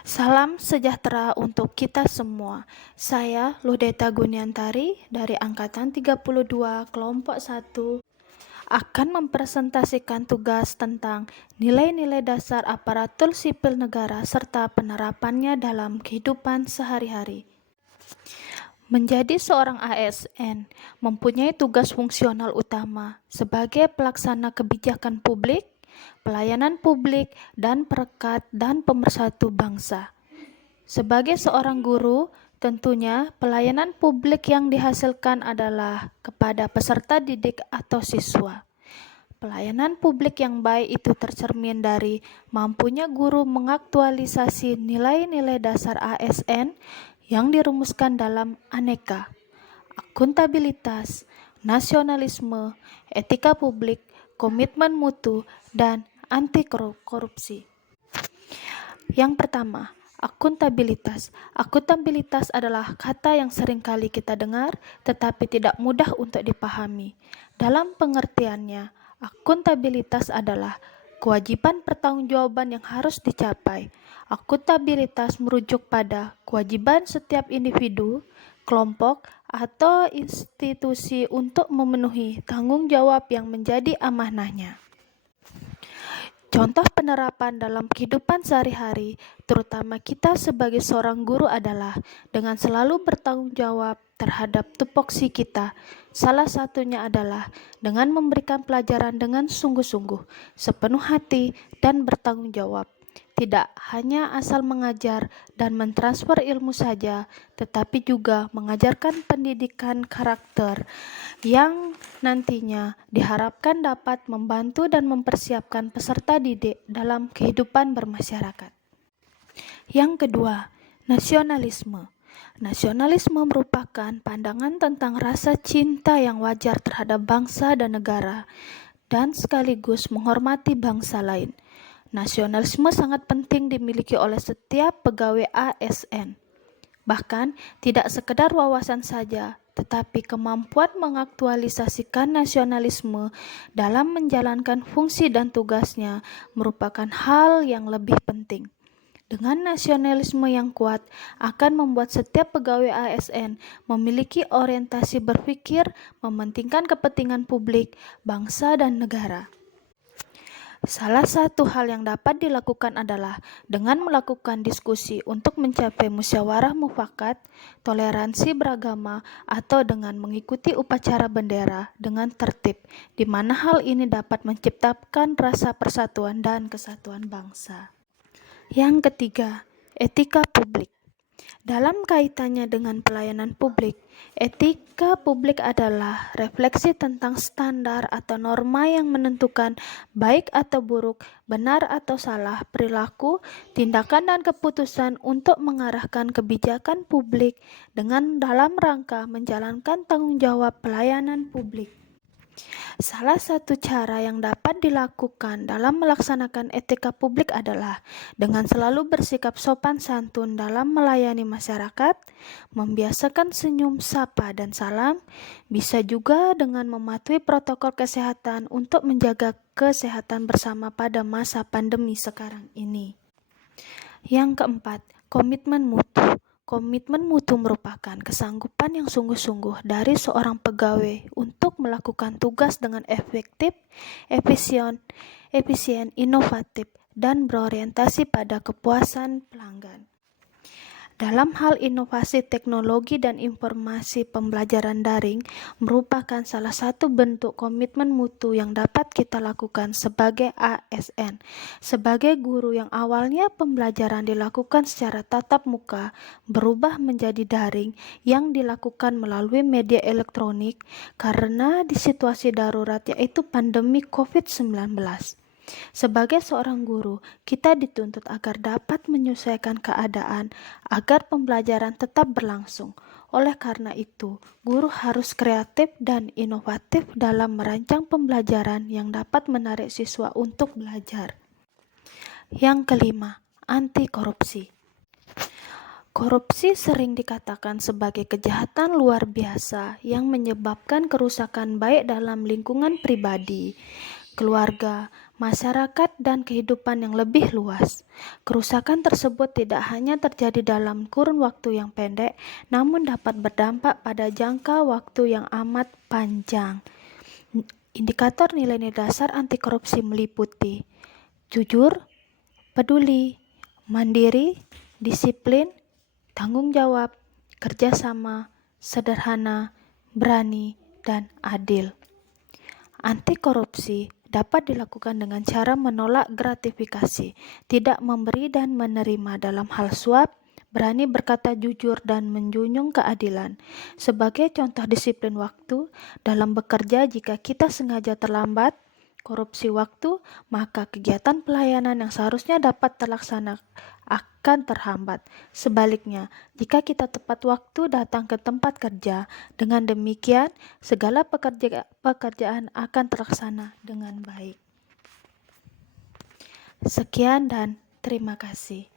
Salam sejahtera untuk kita semua. Saya Ludeta Guniantari dari Angkatan 32 Kelompok 1 akan mempresentasikan tugas tentang nilai-nilai dasar aparatur sipil negara serta penerapannya dalam kehidupan sehari-hari. Menjadi seorang ASN mempunyai tugas fungsional utama sebagai pelaksana kebijakan publik, pelayanan publik, dan perekat dan pemersatu bangsa. Sebagai seorang guru, tentunya pelayanan publik yang dihasilkan adalah kepada peserta didik atau siswa. Pelayanan publik yang baik itu tercermin dari mampunya guru mengaktualisasi nilai-nilai dasar ASN yang dirumuskan dalam aneka, akuntabilitas, nasionalisme, etika publik, komitmen mutu, dan anti korupsi. Yang pertama, akuntabilitas. Akuntabilitas adalah kata yang sering kali kita dengar, tetapi tidak mudah untuk dipahami. Dalam pengertiannya, akuntabilitas adalah kewajiban pertanggungjawaban yang harus dicapai. Akuntabilitas merujuk pada kewajiban setiap individu, kelompok, atau institusi untuk memenuhi tanggung jawab yang menjadi amanahnya. Contoh penerapan dalam kehidupan sehari-hari, terutama kita sebagai seorang guru adalah dengan selalu bertanggung jawab terhadap tupoksi kita. Salah satunya adalah dengan memberikan pelajaran dengan sungguh-sungguh, sepenuh hati, dan bertanggung jawab. Tidak hanya asal mengajar dan mentransfer ilmu saja, tetapi juga mengajarkan pendidikan karakter yang nantinya diharapkan dapat membantu dan mempersiapkan peserta didik dalam kehidupan bermasyarakat. Yang kedua, nasionalisme. Nasionalisme merupakan pandangan tentang rasa cinta yang wajar terhadap bangsa dan negara, dan sekaligus menghormati bangsa lain. Nasionalisme sangat penting dimiliki oleh setiap pegawai ASN. Bahkan tidak sekedar wawasan saja, tetapi kemampuan mengaktualisasikan nasionalisme dalam menjalankan fungsi dan tugasnya merupakan hal yang lebih penting. Dengan nasionalisme yang kuat akan membuat setiap pegawai ASN memiliki orientasi berpikir mementingkan kepentingan publik, bangsa, dan negara. Salah satu hal yang dapat dilakukan adalah dengan melakukan diskusi untuk mencapai musyawarah mufakat, toleransi beragama, atau dengan mengikuti upacara bendera dengan tertib, di mana hal ini dapat menciptakan rasa persatuan dan kesatuan bangsa. Yang ketiga, etika publik. Dalam kaitannya dengan pelayanan publik, etika publik adalah refleksi tentang standar atau norma yang menentukan baik atau buruk, benar atau salah perilaku, tindakan dan keputusan untuk mengarahkan kebijakan publik dengan dalam rangka menjalankan tanggung jawab pelayanan publik. Salah satu cara yang dapat dilakukan dalam melaksanakan etika publik adalah dengan selalu bersikap sopan santun dalam melayani masyarakat, membiasakan senyum, sapa, dan salam, bisa juga dengan mematuhi protokol kesehatan untuk menjaga kesehatan bersama pada masa pandemi sekarang ini. Yang keempat, komitmen mutu. Komitmen mutu merupakan kesanggupan yang sungguh-sungguh dari seorang pegawai untuk melakukan tugas dengan efektif, efisien, inovatif, dan berorientasi pada kepuasan pelanggan. Dalam hal inovasi teknologi dan informasi pembelajaran daring merupakan salah satu bentuk komitmen mutu yang dapat kita lakukan sebagai ASN. Sebagai guru yang awalnya pembelajaran dilakukan secara tatap muka berubah menjadi daring yang dilakukan melalui media elektronik karena di situasi darurat yaitu pandemi COVID-19. Sebagai seorang guru, kita dituntut agar dapat menyesuaikan keadaan agar pembelajaran tetap berlangsung. Oleh karena itu, guru harus kreatif dan inovatif dalam merancang pembelajaran yang dapat menarik siswa untuk belajar. Yang kelima, anti korupsi. Korupsi sering dikatakan sebagai kejahatan luar biasa yang menyebabkan kerusakan baik dalam lingkungan pribadi, keluarga, masyarakat, dan kehidupan yang lebih luas. Kerusakan tersebut tidak hanya terjadi dalam kurun waktu yang pendek, namun dapat berdampak pada jangka waktu yang amat panjang. Indikator nilai-nilai dasar anti korupsi meliputi jujur, peduli, mandiri, disiplin, tanggung jawab, kerjasama, sederhana, berani, dan adil. Anti korupsi dapat dilakukan dengan cara menolak gratifikasi, tidak memberi dan menerima dalam hal suap, berani berkata jujur dan menjunjung keadilan. Sebagai contoh disiplin waktu dalam bekerja, jika kita sengaja terlambat, korupsi waktu, maka kegiatan pelayanan yang seharusnya dapat terlaksana akan terhambat. Sebaliknya, jika kita tepat waktu datang ke tempat kerja, dengan demikian segala pekerjaan akan terlaksana dengan baik. Sekian dan terima kasih.